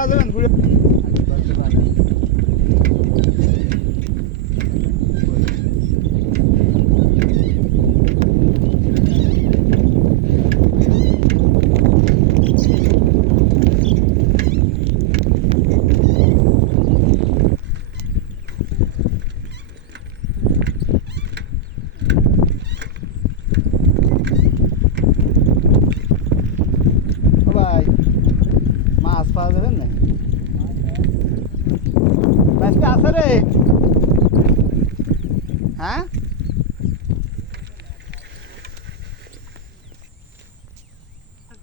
পাওয়া যাবেন ঘুরে ভাই মাছ পাওয়া যাবেন না মাছ কি আছে রে হ্যাঁ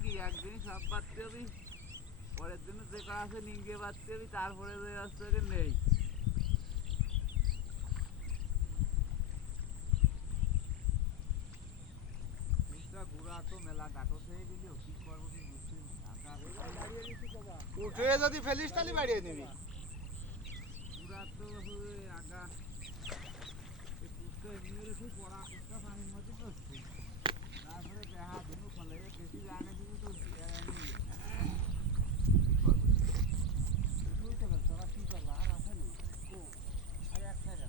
কি একদিন সব বাঁধতে হবে পরের দিন যে করা আছে নিঙ্গে বাঁধতে হবে তারপরে যে আসতে নেই ঘোরা তো মেলা গাটো হয়ে গেল কি করবো কি উঠে যদি ফেলিস তাহলে বাড়িয়ে নিবি ঘোরা তো আগা পড়া পানির মধ্যে পড়ছে তারপরে দেখা ধুনু ফলে বেশি জানে দিবি তো কি করবো আর আছে না আর এক সাইড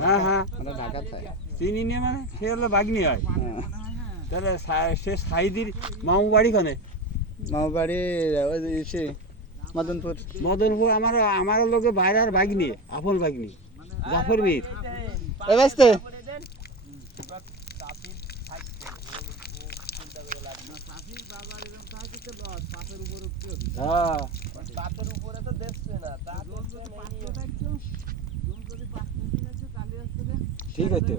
হ্যাঁ হ্যাঁ ঢাকা থাকে চিনি নিয়ে মানে সে হলো বাগনি হয় তাহলে সে সাইদির মামু বাড়ি কোনে মামা বাড়ি ওই সে মদনপুর মদনপুর আমার লোকে বাইরে আর বাগনি আপন বাগনি জাফর মির এ ব্যস্ত হ্যাঁ পাথর উপরে তো দেখছে না ঠিক আছে